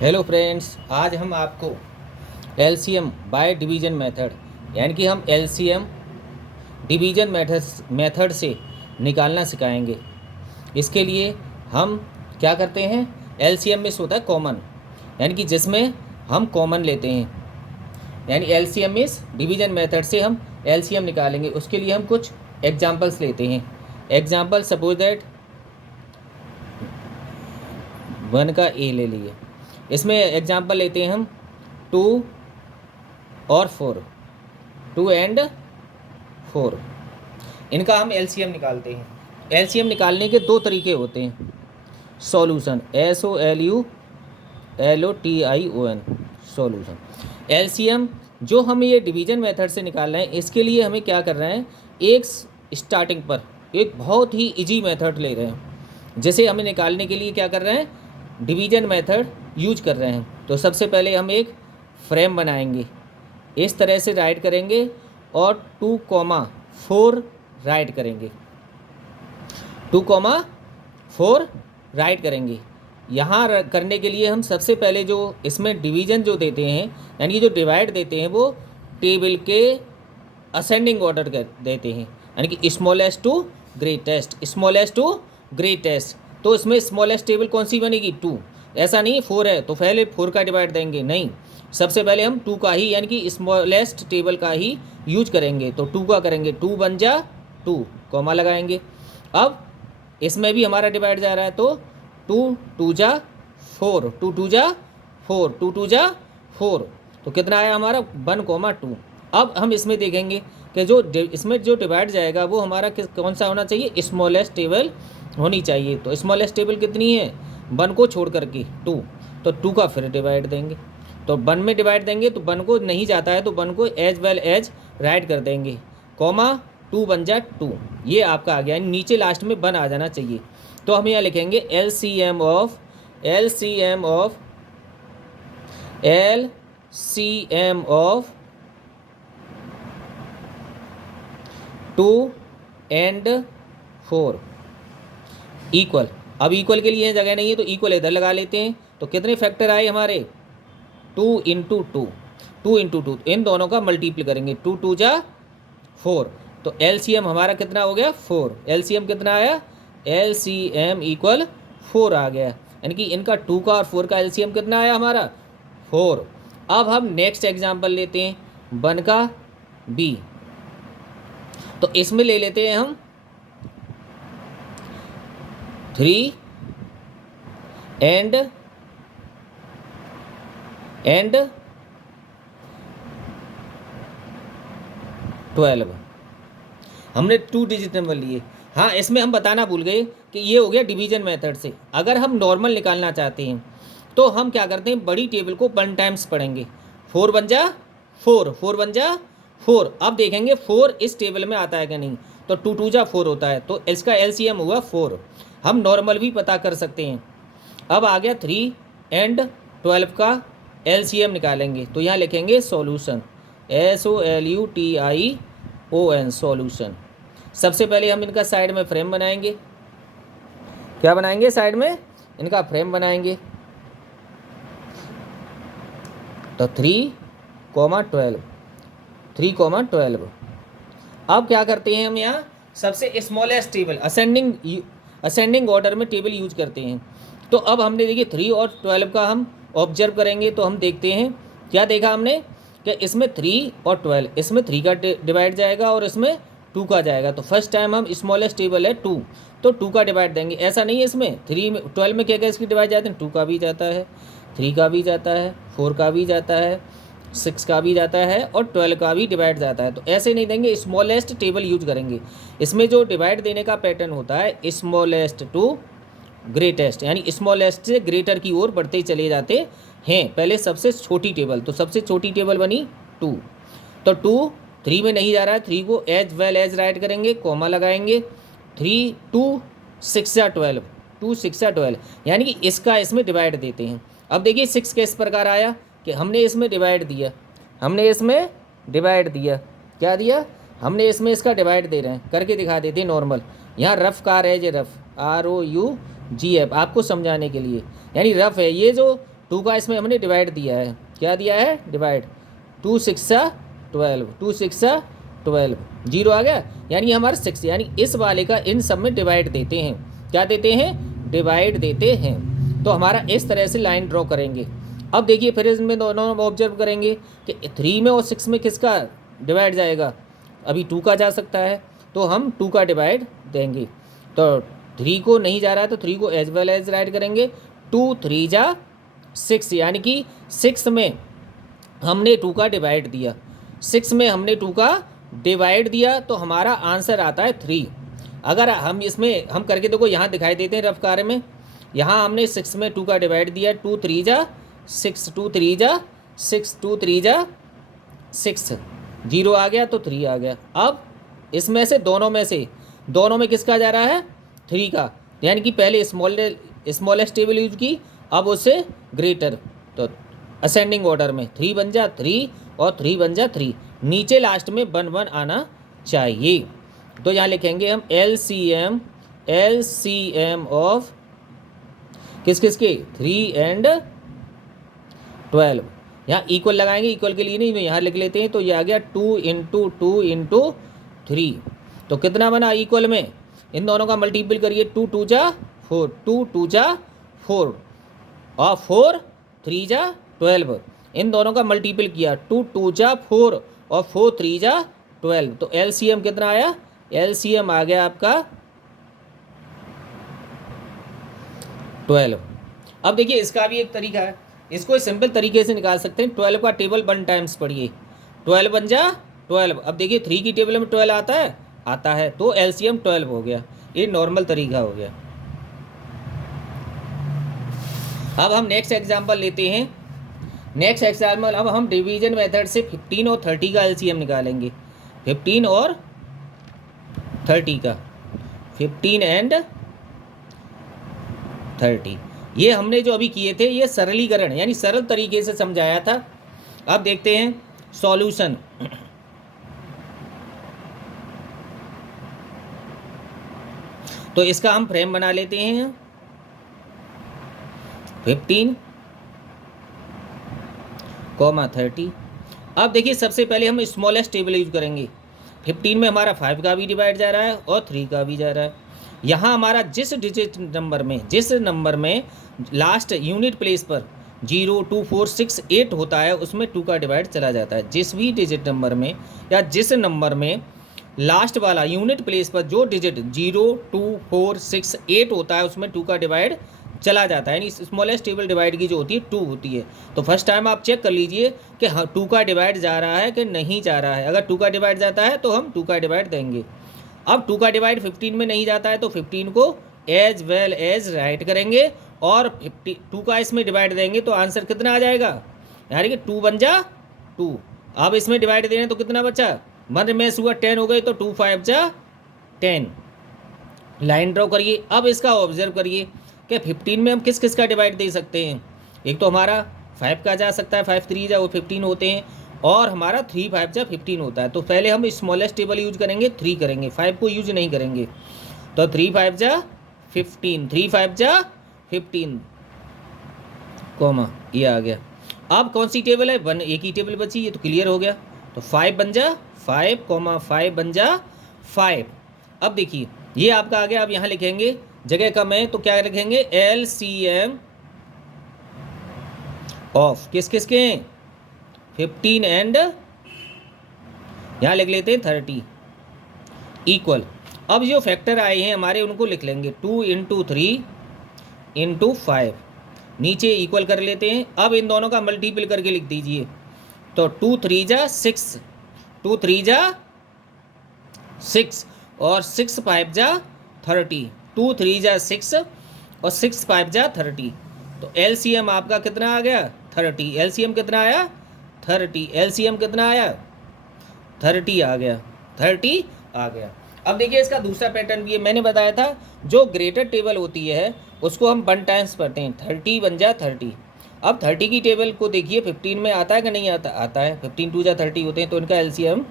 Hello friends, आज हम आपको एलसीएम बाय डिवीज़न मेथड यानी कि हम एलसीएम डिवीज़न मेथड से निकालना सिखाएंगे। इसके लिए हम क्या करते हैं, एलसीएम में होता है कॉमन, यानी कि जिसमें हम कॉमन लेते हैं, यानी एलसीएम इस डिवीज़न मेथड से हम एलसीएम निकालेंगे। उसके लिए हम कुछ एग्जांपल्स लेते हैं। एग्जांपल सपोज दैट 1 का ए ले लिए। इसमें एग्जांपल लेते हैं हम 2 और 4, 2 एंड 4। इनका हम एलसीएम निकालते हैं। एलसीएम निकालने के दो तरीके होते हैं। Solution, SOLUTION, solution. एलसीएम जो हम ये डिवीजन मेथड से निकाल रहे हैं, इसके लिए हमें क्या कर रहे हैं, एक स्टार्टिंग पर एक बहुत ही इजी मेथड ले रहे हैं। जैसे हमें निकालने के लिए क्या कर रहे हैं, डिवीजन मेथड यूज कर रहे हैं। तो सबसे पहले हम एक फ्रेम बनाएंगे, इस तरह से राइट करेंगे और 2,4 राइट करेंगे, 2,4 राइट करेंगे। यहाँ करने के लिए हम सबसे पहले जो इसमें डिवीज़न जो देते हैं, यानी कि जो डिवाइड देते हैं, वो टेबल के असेंडिंग ऑर्डर कर देते हैं, यानी कि smallest to greatest, smallest to greatest. तो इसमें स्मॉलेस्ट टेबल कौन सी बनेगी, 2। ऐसा नहीं 4 है तो पहले 4 का डिवाइड देंगे, नहीं, सबसे पहले हम 2 का ही, यानी कि स्मॉलेस्ट टेबल का ही यूज करेंगे। तो 2 का करेंगे, 2 बन जा 2, कॉमा लगाएंगे। अब इसमें भी हमारा डिवाइड जा रहा है, तो 2 2 जा 4, 2 2 जा 4, 2 2 जा 4, तो कितना आया हमारा 1,2। अब हम इसमें देखेंगे कि जो इसमें जो डिवाइड जाएगा वो हमारा कौन सा होना चाहिए, स्मॉलेस्ट टेबल होनी चाहिए। तो स्मॉलेस्ट टेबल कितनी है, 1 को छोड़ करके 2, तो 2 का फिर डिवाइड देंगे। तो 1 में डिवाइड देंगे तो 1 को नहीं जाता है, तो 1 को एज वेल एज राइट कर देंगे, कॉमा 2 बन जा 2। ये आपका आ गया, नीचे लास्ट में 1 आ जाना चाहिए। तो हम यहाँ लिखेंगे एलसीएम ऑफ 2 and 4 इक्वल। अब इक्वल के लिए जगह नहीं है तो इक्वल इधर लगा लेते हैं। तो कितने फैक्टर आए हमारे, 2 × 2, 2 × 2, इन दोनों का मल्टीप्लाई करेंगे, 2 2 जा 4। तो एलसीएम हमारा कितना हो गया, 4। एलसीएम कितना आया, एलसीएम इक्वल 4 आ गया, यानी कि इनका 2 का और 4 का एलसीएम कितना आया हमारा, 4। अब हम नेक्स्ट एग्जांपल लेते हैं 1 का बी। तो इसमें ले लेते हैं हम 3 एंड 12। हमने 2 डिजिट नंबर लिए। हाँ, इसमें हम बताना भूल गए कि ये हो गया डिवीजन मेथड से। अगर हम नॉर्मल निकालना चाहते हैं तो हम क्या करते हैं, बड़ी टेबल को 1 टाइम्स पढ़ेंगे, 4 बन जा 4, 4 बन जा 4। अब देखेंगे 4 इस टेबल में आता है कि नहीं, तो 2 2 जा 4 होता है, तो इसका एलसीएम हुआ 4। हम नॉर्मल भी पता कर सकते हैं। अब आ गया 3 एंड 12 का एलसीएम निकालेंगे, तो यहाँ लिखेंगे सॉल्यूशन, SOLUTION, सॉल्यूशन। सबसे पहले हम इनका साइड में फ्रेम बनाएंगे। क्या बनाएंगे, साइड में इनका फ्रेम बनाएंगे। तो 3,12, 3,12। अब क्या करते हैं हम, यहाँ सबसे स्मॉलेस्ट टेबल असेंडिंग ऑर्डर में टेबल यूज करते हैं। तो अब हमने देखिए 3 और 12 का हम ऑब्जर्व करेंगे, तो हम देखते हैं क्या देखा हमने, कि इसमें 3 और 12, इसमें 3 का डिवाइड जाएगा और इसमें 2 का जाएगा। तो फर्स्ट टाइम हम स्मॉलेस्ट टेबल है 2, तो 2 का डिवाइड देंगे। ऐसा नहीं है इसमें 3 में 12 में क्या क्या इसकी डिवाइड जाते हैं, 2 का भी जाता है, 3 का भी जाता है, 4 का भी जाता है, 6 का भी जाता है और 12 का भी डिवाइड जाता है। तो ऐसे नहीं देंगे, स्मॉलेस्ट टेबल यूज करेंगे। इसमें जो डिवाइड देने का पैटर्न होता है स्मॉलेस्ट टू ग्रेटेस्ट, यानी स्मॉलेस्ट से ग्रेटर की ओर बढ़ते चले जाते हैं। पहले सबसे छोटी टेबल, तो सबसे छोटी टेबल बनी 2, तो 2 3 में नहीं जा रहा है, 3 को एज वेल एज राइट करेंगे, कॉमा लगाएंगे। 3 2 6 या 12, 2 6 या 12, यानी कि इसका इसमें डिवाइड देते हैं। अब देखिए 6 किस प्रकार आया कि हमने इसमें डिवाइड दिया, हमने इसमें डिवाइड दिया, क्या दिया, हमने इसमें इसका डिवाइड दे रहे हैं, करके दिखा देते हैं नॉर्मल। यहाँ रफ कार है, ये रफ ROUGF आपको समझाने के लिए, यानी रफ है। ये जो 2 का इसमें हमने डिवाइड दिया है, क्या दिया है, डिवाइड। 2 6 12, 2 6 12, 0 आ गया, यानी हमारा 6, यानी इस वाले का इन सब में डिवाइड देते हैं, क्या देते हैं, डिवाइड देते हैं। तो हमारा इस तरह से लाइन ड्रॉ करेंगे। अब देखिए फिर इसमें दोनों ऑब्जर्व करेंगे कि 3 में और 6 में किसका डिवाइड जाएगा, अभी 2 का जा सकता है, तो हम 2 का डिवाइड देंगे। तो 3 को नहीं जा रहा है तो 3 को एज वेल एज राइट करेंगे। 2 3 जा 6, यानी कि 6 में हमने 2 का डिवाइड दिया, 6 में हमने 2 का डिवाइड दिया, तो हमारा आंसर आता है 3। अगर हम इसमें हम करके देखो, यहाँ दिखाई देते हैं रफ कार्य में, यहाँ हमने 6 में 2 का डिवाइड दिया, 2 3 जा 6, 2 3 जा 6, 2 3 जा 6, 0 आ गया तो 3 आ गया। अब इसमें से दोनों में किसका जा रहा है, 3 का, यानी कि पहले स्मॉलेस्ट टेबल यूज की, अब उससे ग्रेटर, तो असेंडिंग ऑर्डर में 3 बन जा 3 और 3 बन जा 3, नीचे लास्ट में 1 1 आना चाहिए। तो यहाँ लिखेंगे हम LCM ऑफ किस किस के, 3 एंड 12। यहाँ इक्वल लगाएंगे, इक्वल के लिए नहीं, मैं यहाँ लिख लेते हैं, तो ये आ गया 2 इंटू 2 इंटू 3, तो कितना बना इक्वल में, इन दोनों का मल्टीपल करिए, 2 2 जा 4, 2 2 जा 4 और 4 3 जा 12, इन दोनों का मल्टीपल किया, 2 2 जा 4 और 4 3 जा 12, तो LCM कितना आया, LCM आ गया आपका 12। अब देखिए इसका भी एक तरीका है, इसको सिंपल तरीके से निकाल सकते हैं। 12 का टेबल 1 टाइम्स पढ़िए, 12 बन जा 12, अब देखिए 3 की टेबल में 12 आता है, तो LCM 12 हो गया, ये नॉर्मल तरीका हो गया। अब हम नेक्स्ट एग्जाम्पल लेते हैं। नेक्स्ट एग्जाम्पल, अब हम डिवीजन मेथड से 15 और 30 का LCM निकालेंगे, 15 और 30 का, 15 एंड 30, ये हमने जो अभी किए थे ये सरलीकरण यानी सरल तरीके से समझाया था। अब देखते हैं सॉल्यूशन। तो इसका हम फ्रेम बना लेते हैं, 15, 30। अब देखिए सबसे पहले हम स्मॉलेस्ट टेबल यूज करेंगे। 15 में हमारा 5 का भी डिवाइड जा रहा है और 3 का भी जा रहा है। यहाँ हमारा जिस नंबर में लास्ट यूनिट प्लेस पर 0 2 4 6 8 होता है उसमें 2 का डिवाइड चला जाता है। जिस भी डिजिट नंबर में या जिस नंबर में लास्ट वाला यूनिट प्लेस पर जो डिजिट 0 2 4 6 8 होता है उसमें 2 का डिवाइड चला जाता है, यानी स्मॉलेस्ट टेबल डिवाइड की जो होती है 2 होती है। तो फर्स्ट टाइम आप चेक कर लीजिए कि हाँ 2 का डिवाइड जा रहा है कि नहीं जा रहा है। अगर 2 का डिवाइड जाता है तो हम 2 का डिवाइड देंगे। अब 2 का डिवाइड 15 में नहीं जाता है तो 15 को एज वेल एज राइट करेंगे और 2 का इसमें डिवाइड देंगे तो आंसर कितना आ जाएगा, यानी कि 2 बन जा 2। अब इसमें डिवाइड देना तो कितना बचा, 1 में हुआ 10 हो गई तो 2 5 जा 10। लाइन ड्रॉ करिए। अब इसका ऑब्जर्व करिए कि 15 में हम किस किस का डिवाइड दे सकते हैं। एक तो हमारा 5 का जा सकता है, 5 3 जा वो 15 होते हैं, और हमारा 3 5 जा 15 होता है। तो पहले हम स्मॉलेस्ट टेबल यूज करेंगे, 3 करेंगे, 5 को यूज नहीं करेंगे। तो 3 5 जा 15, 3 5 जा 15 कॉमा ये आ गया। अब कौन सी टेबल है, 1 एक ही टेबल बची, ये तो क्लियर हो गया। तो 5 बन जा 5 कॉमा 5 बन जा 5। अब देखिए ये आपका आ गया। अब यहाँ लिखेंगे, जगह कम है तो क्या लिखेंगे, LCM ऑफ किस किस के हैं, 15 एंड यहाँ लिख लेते हैं 30 इक्वल। अब जो फैक्टर आए हैं हमारे उनको लिख लेंगे, 2 इंटू 3 इंटू 5, नीचे इक्वल कर लेते हैं। अब इन दोनों का मल्टीपल करके लिख दीजिए। तो 2 3 जा 6, 2 3 जा 6 और 6 5 जा 30, 2 3 जा 6 और 6 5 जा 30। तो LCM आपका कितना आ गया, 30। LCM कितना आया, 30। LCM कितना आया, 30 आ गया, 30 आ गया। अब देखिए इसका दूसरा पैटर्न भी है। मैंने बताया था जो ग्रेटर टेबल होती है उसको हम 1 टाइम्स पढ़ते हैं, 30 बन जा 30। अब 30 की टेबल को देखिए 15 में आता है कि नहीं आता, आता है। 15 2 जा 30 होते हैं तो इनका LCM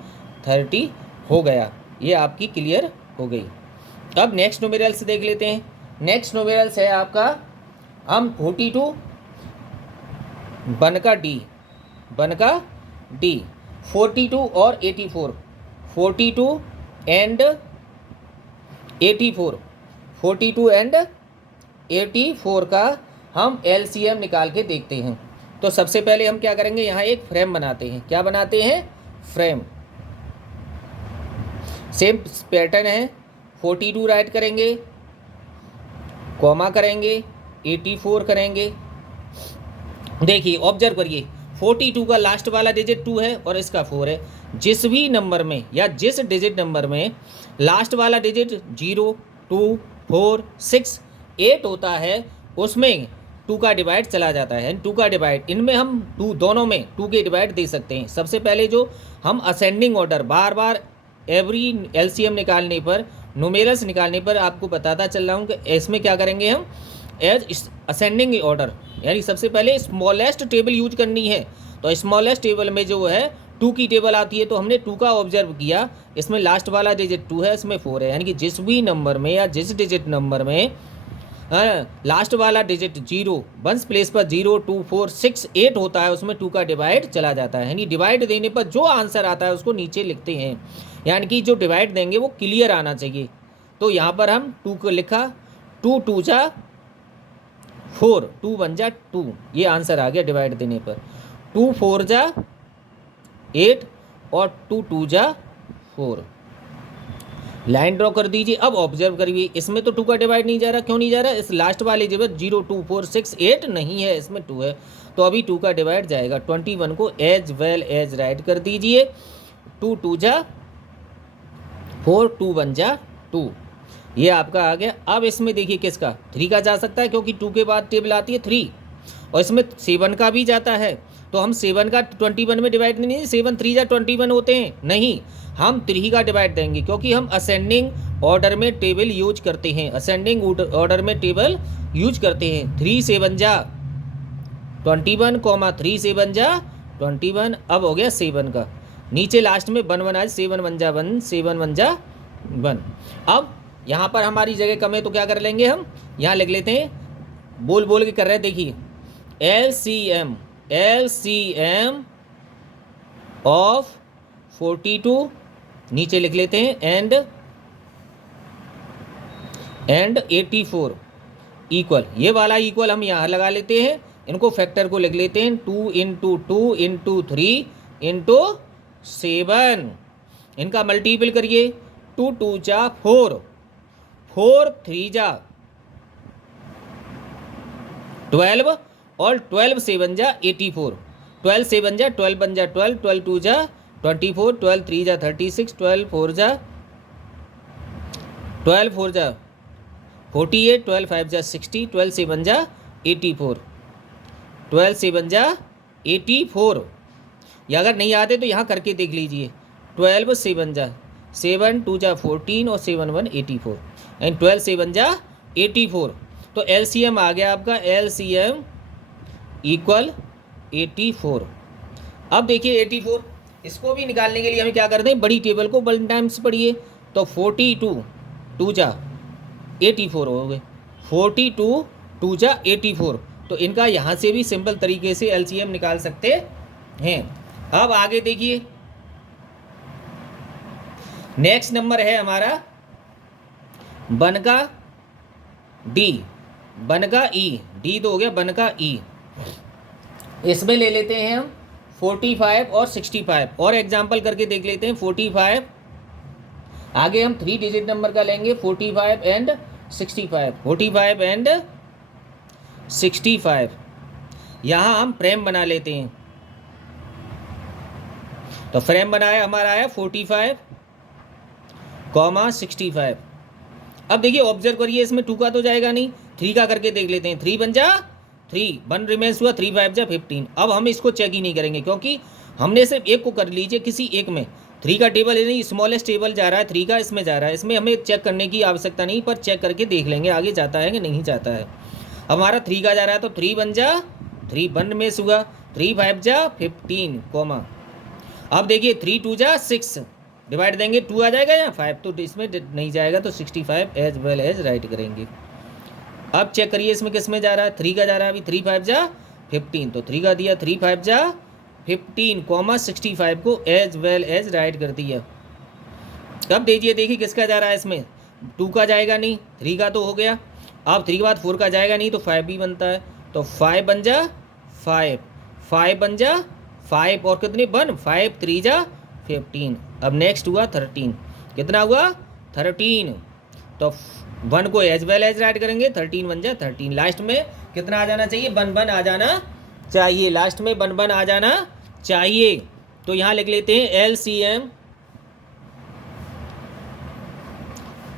30 हो गया। ये आपकी क्लियर हो गई। अब नेक्स्ट न्यूमेरल्स देख लेते हैं। नेक्स्ट न्यूमेरल्स है आपका, हम 42 वन का डी, वन का डी, 42 और 84, 42 एंड 84, 42 एंड 84 का हम एलसीएम निकाल के देखते हैं। तो सबसे पहले हम क्या करेंगे, यहाँ एक फ्रेम बनाते हैं। क्या बनाते हैं? फ्रेम। सेम पैटर्न है, 42 राइट करेंगे, कॉमा करेंगे, 84 करेंगे। देखिए ऑब्जर्व करिए, 42 का लास्ट वाला डिजिट 2 है और इसका 4 है। जिस भी नंबर में या जिस डिजिट नंबर में लास्ट वाला डिजिट 0, 2, 4, 6, 8 होता है उसमें 2 का डिवाइड चला जाता है। 2 का डिवाइड, इनमें हम 2 दोनों में 2 के डिवाइड दे सकते हैं। सबसे पहले जो हम असेंडिंग ऑर्डर बार बार एवरी एलसीएम निकालने पर, न्यूमेरल्स निकालने पर आपको बताता चल रहा हूँ कि इसमें क्या करेंगे हम, एज असेंडिंग ऑर्डर, यानी सबसे पहले स्मॉलेस्ट टेबल यूज करनी है। तो स्मॉलेस्ट टेबल में जो है 2 की टेबल आती है, तो हमने 2 का ऑब्जर्व किया, इसमें लास्ट वाला डिजिट 2 है, इसमें 4 है। यानी कि जिस भी नंबर में या जिस डिजिट नंबर में लास्ट वाला डिजिट 0 वंस प्लेस पर 0, 2, 4, 6, 8 होता है उसमें 2 का डिवाइड चला जाता है। यानी डिवाइड देने पर जो आंसर आता है उसको नीचे लिखते हैं, यानी कि जो डिवाइड देंगे वो क्लियर आना चाहिए। तो यहाँ पर हम 2 को लिखा, 2 2 जा 4, 2 1 जा 2, ये आंसर आ गया डिवाइड देने पर। 2 4 जा 8 और 2 2 जा 4। लाइन ड्रॉ कर दीजिए। अब ऑब्जर्व करिए, इसमें तो 2 का डिवाइड नहीं जा रहा। क्यों नहीं जा रहा? इस लास्ट वाले जब 0, 2, 4, 6, 8 नहीं है, इसमें 2 है, तो अभी 2 का डिवाइड जाएगा। 21 को एज वेल एज राइट कर दीजिए। 2 2 जा 4, 2 1 जा 2, ये आपका आ गया। अब इसमें देखिए किसका 3 का जा सकता है, क्योंकि 2 के बाद टेबल आती है 3, और इसमें 7 का भी जाता है। तो हम 7 का 21 में डिवाइड नहीं, 7 3 जा 21 होते हैं, नहीं, हम 3 का डिवाइड देंगे, क्योंकि हम असेंडिंग ऑर्डर में टेबल यूज करते हैं। असेंडिंग ऑर्डर में टेबल यूज करते हैं। 3 7 जा 21, 3 7 जा 21। अब हो गया 7 का, नीचे लास्ट में 1 1 आज 7 1 जा 1, 7 1 जा 1। अब यहाँ पर हमारी जगह कम है तो क्या कर लेंगे हम, यहाँ लिख लेते हैं, बोल बोल के कर रहे हैं। देखिए LCM, LCM ऑफ 42, नीचे लिख लेते हैं एंड 84 इक्वल, ये वाला इक्वल हम यहाँ लगा लेते हैं। इनको फैक्टर को लिख लेते हैं 2 इंटू 2 इंटू 3 इंटू 7। इनका मल्टीपल करिए, 2 2 जा 4, 4 3 जा 12 और 12 7 जा 84, 12 7 जा 12 1 जा 12, 12 2 जा 24, 12 3 जा 36, 12 4 जा 48, 12 5 जा 60, 12 7 जा 84, 12 7 जा 84। या अगर नहीं आते तो यहाँ करके देख लीजिए, 12 7 जा 7 2 जा 14 और 7 1 84, एंड 12 7 जा 84। तो LCM आ गया आपका, LCM इक्वल 84। अब देखिए 84, इसको भी निकालने के लिए हमें क्या करते हैं, बड़ी टेबल को 1 टाइम्स पढ़िए। तो 42 2 जा 84 हो गए, 42 2 जा 84। तो इनका यहाँ से भी सिंपल तरीके से LCM निकाल सकते हैं। अब आगे देखिए, नेक्स्ट नंबर है हमारा 1 का D, 1 का E, D तो हो गया 1 का E। इसमें ले लेते हैं हम 45 और 65, और एग्जाम्पल करके देख लेते हैं। 45, आगे हम 3 डिजिट नंबर का लेंगे, 45 एंड 65, 45 एंड 65। यहाँ हम फ्रेम बना लेते हैं। तो फ्रेम बनाया हमारा आया 45, 65। अब देखिए ऑब्जर्व करिए, इसमें 2 का तो जाएगा नहीं, 3 का करके देख लेते हैं। 3 बन जा 3, 1 रिमेंस हुआ, 3 5 जा 15। अब हम इसको चेक ही नहीं करेंगे, क्योंकि हमने सिर्फ एक को कर लीजिए, किसी एक में 3 का टेबल है नहीं, स्मॉलेस्ट टेबल जा रहा है 3 का, इसमें जा रहा है, इसमें हमें चेक करने की आवश्यकता नहीं, पर चेक करके देख लेंगे आगे जाता है कि नहीं जाता है। हमारा 3 का जा रहा है, तो 3 बन जा 3, 1 रिमेंस हुआ, 3 5 जा 15, कॉमा। अब देखिए 3 2 जा 6, डिवाइड देंगे 2 आ जाएगा या 5, तो इसमें नहीं जाएगा, तो 65 एज वेल एज राइट करेंगे। अब चेक करिए इसमें किस में जा रहा है, 3 का जा रहा है, अभी 3 5 जा 15, तो 3 का दिया, 3 5 जा 15 कॉमा 65 को एज वेल एज राइट कर दिया। अब देखिए किसका जा रहा है इसमें, 2 का जाएगा नहीं, 3 का तो हो गया। अब 3 के बाद 4 का जाएगा नहीं तो 5 भी बनता है, तो 5 बन जा 5, 5 बन जा 5 और कितनी 1, 5 3 जा 15। अब नेक्स्ट हुआ 13, कितना हुआ 13, तो 1 को एज वेल एज राइट करेंगे, 13 बन जा 13। लास्ट में कितना आ जाना चाहिए, 1 1 आ जाना चाहिए, लास्ट में 1 1 आ जाना चाहिए। तो यहाँ लिख लेते हैं LCM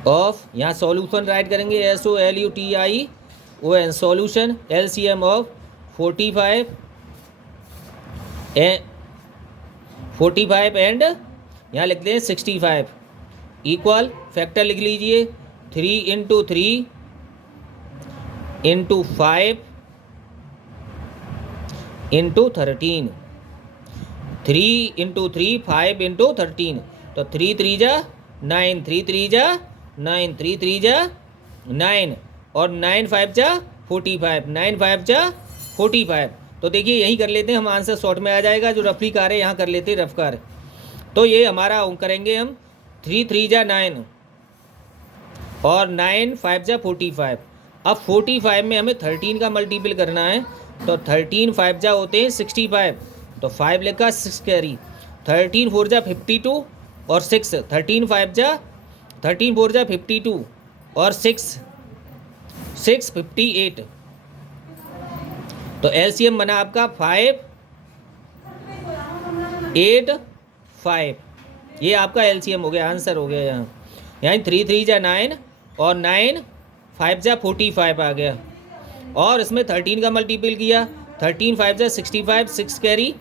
ऑफ, यहाँ सॉल्यूशन राइट करेंगे SOLUTION solution, LCM of 45 and यहाँ लिखते हैं 65 इक्वल, फैक्टर लिख लीजिए 3 into 3 into 5 into 13, 3 into 3 5 into 13, तो 3 3 जा 9, 3 3 जा 9, 3 3 जा 9 और 9 5 जा 45, 9 5 जा 45। तो देखिए यही कर लेते हैं हम, आंसर शॉर्ट में आ जाएगा। जो रफली कार है यहाँ कर लेते हैं रफ कार। तो ये हमारा करेंगे हम 3 3 जा 9 और 9 5 जा 45। अब 45 में हमें 13 का मल्टीपल करना है, तो 13 5 जा होते हैं 65, तो 5 लिखा 6 कैरी, 13 4 जा 52 और 6, 13 5 जा 13 4 जा 52 और 6 58। तो LCM बना आपका 5 8 5, ये आपका LCM हो गया, आंसर हो गया। यहाँ 3 3 जा 9 और 9 5 जा 45 आ गया, और इसमें 13 का मल्टीपल किया, 13 5 जा 65 6 कैरी,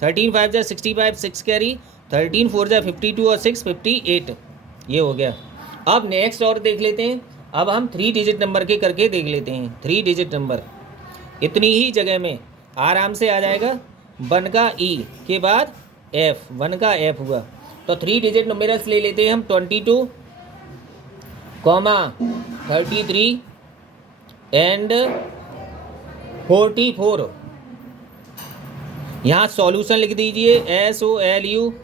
13 5 जा 65 6 कैरी, 13 4 जा 52 और 6 58, ये हो गया। अब नेक्स्ट और देख लेते हैं। अब हम 3 डिजिट नंबर के करके देख लेते हैं। 3 डिजिट नंबर इतनी ही जगह में आराम से आ जाएगा। 1 का E के बाद F, 1 का F हुआ, तो 3 डिजिट नंबर्स ले लेते हैं हम 22, 33 एंड 44। यहाँ सॉल्यूशन लिख दीजिए SOLUTION।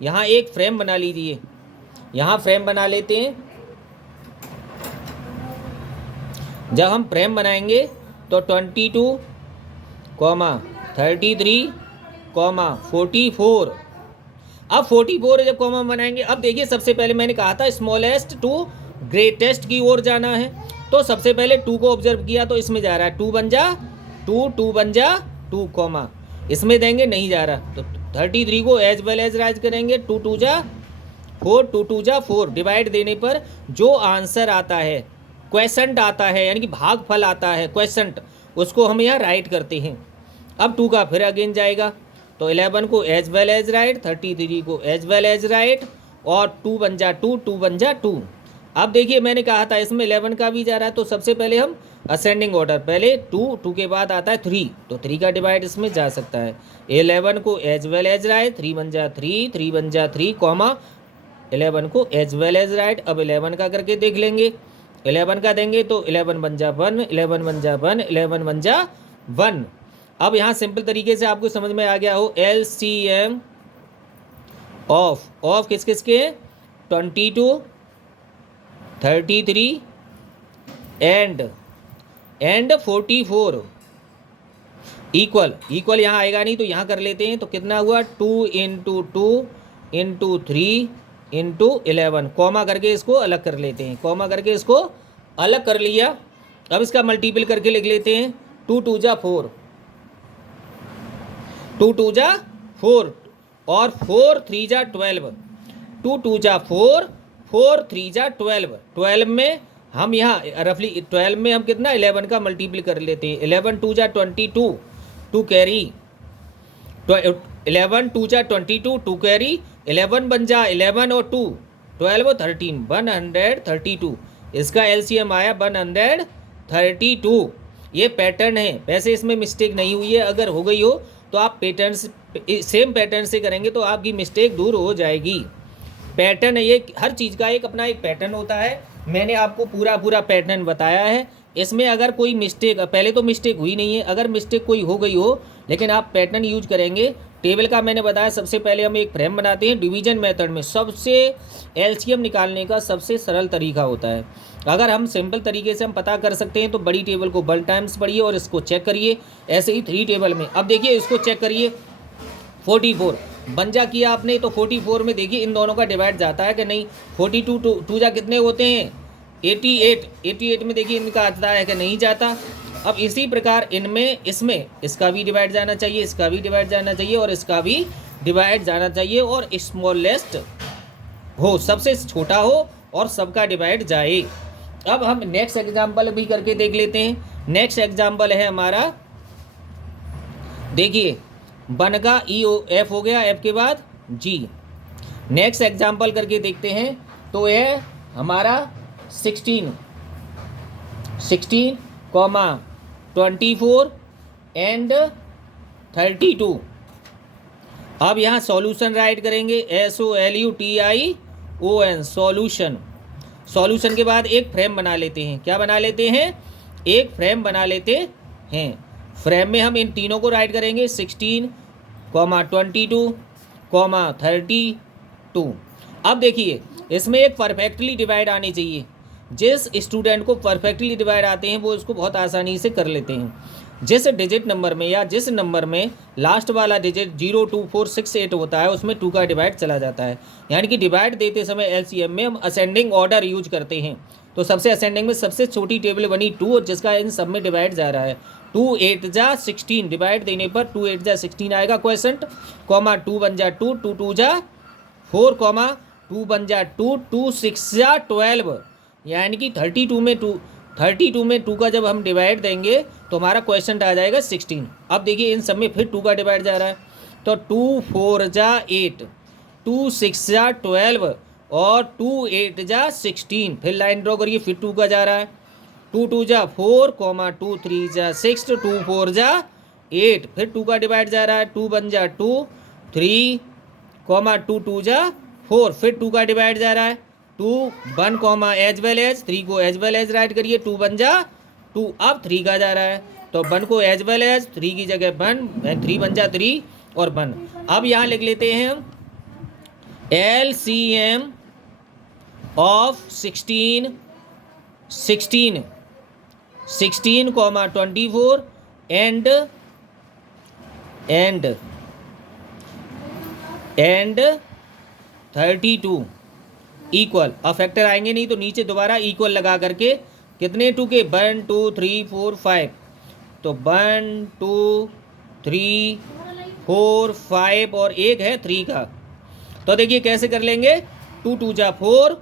यहाँ एक फ्रेम बना लीजिए, यहाँ फ्रेम बना लेते हैं। जब हम फ्रेम बनाएंगे तो 22, 33, 44। अब 44 जब कॉमा बनाएंगे, अब देखिए सबसे पहले मैंने कहा था स्मॉलेस्ट टू ग्रेटेस्ट की ओर जाना है, तो सबसे पहले 2 को ऑब्जर्व किया तो इसमें जा रहा है, 2 बन जा 2, 2 बन जा 2 कॉमा, इसमें देंगे नहीं जा रहा, तो 33 को एज वेल एज राइज करेंगे, 2 2 जा 4, 2 2 जा 4, डिवाइड देने पर जो आंसर आता है, क्वेश्चंट आता है, यानी कि भागफल आता है क्वेश्चंट, उसको हम यहाँ राइट करते हैं। अब 2 का फिर अगेन जाएगा, तो 11 को एज वेल एज राइट, 33 को एज वेल एज राइट, और 2 बन जा 2, 2 बन जा 2। अब देखिए मैंने कहा था इसमें 11 का भी जा रहा है, तो सबसे पहले हम असेंडिंग ऑर्डर, पहले 2, 2 के बाद आता है 3, तो 3 का डिवाइड इसमें जा सकता है। 11 को एज वेल एज राइट, 3 बन जा 3, 3 बन जा 3 कॉमा 11 को एज वेल एज राइट। अब 11 का करके देख लेंगे, 11 का देंगे तो 11 बन जा 1, 11 बन जा 1, 11 बन जा 1। अब यहाँ सिंपल तरीके से आपको समझ में आ गया हो, LCM ऑफ किस किस के 22, 33 एंड 44 इक्वल यहाँ आएगा नहीं तो यहाँ कर लेते हैं, तो कितना हुआ 2 इंटू 2 इंटू 3 इंटू 11, कॉमा करके इसको अलग कर लेते हैं, कॉमा करके इसको अलग कर लिया। अब इसका मल्टीपल करके लिख लेते हैं, 2 2 जा 4, 2 2 जा 4 और 4 3 जा 12, 2 2 जा 4, 4 3 जा 12, 12 में हम यहाँ रफली 12 में हम कितना 11 का मल्टीपल कर लेते हैं, 11 2 जा 22, 2 कैरी, 11 2 जा 22, 2 कैरी, 11 बन जा 11 और 2 12 और 13, 132। इसका LCM आया 132। ये पैटर्न है, वैसे इसमें मिस्टेक नहीं हुई है, अगर हो गई हो तो आप सेम पैटर्न से करेंगे तो आपकी मिस्टेक दूर हो जाएगी। पैटर्न है ये, हर चीज़ का एक अपना एक पैटर्न होता है। मैंने आपको पूरा पैटर्न बताया है इसमें अगर कोई मिस्टेक, पहले तो मिस्टेक हुई नहीं है, अगर मिस्टेक कोई हो गई हो लेकिन आप पैटर्न यूज करेंगे टेबल का, मैंने बताया सबसे पहले हम एक फ्रेम बनाते हैं। डिवीजन मेथड में सबसे एलसीएम निकालने का सबसे सरल तरीका होता है। अगर हम सिंपल तरीके से हम पता कर सकते हैं तो बड़ी टेबल को 1 टाइम्स पढ़िए और इसको चेक करिए। ऐसे ही 3 टेबल में अब देखिए इसको चेक करिए, 44 बन जा किया आपने तो 44 में देखिए इन दोनों का डिवाइड जाता है कि नहीं। 42 टू जा कितने होते हैं 88 में देखिए इनका आता है कि नहीं जाता। अब इसी प्रकार इनमें इसमें इसका भी डिवाइड जाना चाहिए, इसका भी डिवाइड जाना चाहिए और इसका भी डिवाइड जाना चाहिए और स्मॉलेस्ट हो, सबसे छोटा हो और सबका डिवाइड जाए। अब हम नेक्स्ट एग्जाम्पल भी करके देख लेते हैं। नेक्स्ट एग्जाम्पल है हमारा, देखिए 1 का EF हो गया, F के बाद G। नेक्स्ट एग्जाम्पल करके देखते हैं तो यह हमारा 16, 24 एंड 32। अब यहाँ सॉल्यूशन राइट करेंगे, SOLUTION सॉल्यूशन। सॉल्यूशन के बाद एक फ्रेम बना लेते हैं। क्या बना लेते हैं? एक फ्रेम बना लेते हैं। फ्रेम में हम इन तीनों को राइट करेंगे, 16, 22, 32। अब देखिए इसमें एक परफेक्टली डिवाइड आनी चाहिए। जिस स्टूडेंट को परफेक्टली डिवाइड आते हैं वो इसको बहुत आसानी से कर लेते हैं। जिस डिजिट नंबर में या जिस नंबर में लास्ट वाला डिजिट 0, 2, 4, 6, 8 होता है उसमें 2 का डिवाइड चला जाता है। यानी कि डिवाइड देते समय एलसीएम में हम असेंडिंग ऑर्डर यूज करते हैं। तो सबसे असेंडिंग में सबसे छोटी टेबल बनी 2 जिसका इन सब में डिवाइड जा रहा है। 2 8 जा 16 डिवाइड देने पर 2 8 जा 16 आएगा क्वेश्चन, 2 1 जा 2, 2 2 जा 4, 2 1 जा 2, 2 6 जा 12। यानी कि 32 में 2 का जब हम डिवाइड देंगे तो हमारा क्वेश्चन आ जाएगा 16। अब देखिए इन सब में फिर 2 का डिवाइड जा रहा है तो 2 4 जा 8, 2 6 जा 12 और 2 8 जा 16। फिर लाइन ड्रॉ करिए, फिर 2 का जा रहा है, 2 2 जा 4, 2 3 जा 6, 2 4 जा 8। फिर 2 का डिवाइड जा रहा है, 2 1 जा 2, 3, 2 2 जा 4। फिर 2 का डिवाइड जा रहा है, 2 1 एज वेल एज 3 को एज वेल एज राइट करिए, 2 1 जा 2। अब 3 का जा रहा है तो 1 को एज वेल एज 3 की जगह 1, 3 1 जा 3 और 1। अब यहाँ लिख लेते हैं हम LCM ऑफ 16, 24 एंड 32 इक्वल। अब फैक्टर आएंगे नहीं तो नीचे दोबारा इक्वल लगा करके कितने 2 के 1 2 3 4 5। तो 1 2 3 4 5 और एक है 3 का। तो देखिए कैसे कर लेंगे, 2 2 जा 4,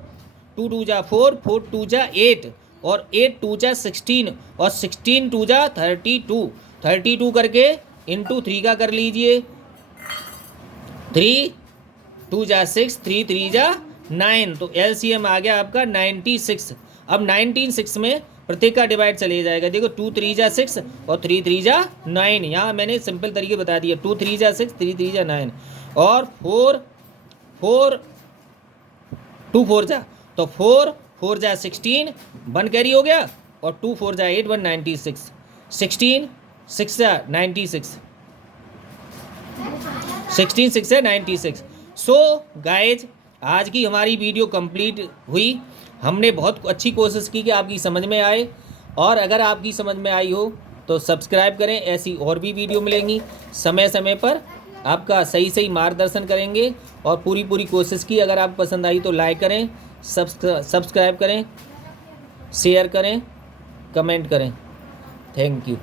2 2 जा 4, 4 2 जा 8 और 8 2 जा 16 और 16 2 जा 32। 32 करके इंटू 3 का कर लीजिए, 3 2 जा 6, 3 3 जा 9। तो एलसीएम आ गया आपका 96। अब 96 में प्रत्येक का डिवाइड चले जाएगा। देखो 2 3 जा 6 और 3 3 जा 9। यहाँ मैंने सिंपल तरीके बता दिया, 2 3 जा 6, 3 3 जा 9 और 4 2 4 जा, तो 4 4 जा 16, 1 कैरी हो गया और 2 4 जा 8, 1 96, 16 6 जा 96, 16 6 से 96। सो गाइज आज की हमारी वीडियो कंप्लीट हुई। हमने बहुत अच्छी कोशिश की कि आपकी समझ में आए, और अगर आपकी समझ में आई हो तो सब्सक्राइब करें। ऐसी और भी वीडियो मिलेंगी, समय समय पर आपका सही मार्गदर्शन करेंगे और पूरी कोशिश की। अगर आपको पसंद आई तो लाइक करें, सब्सक्राइब करें, शेयर करें, कमेंट करें। Thank you.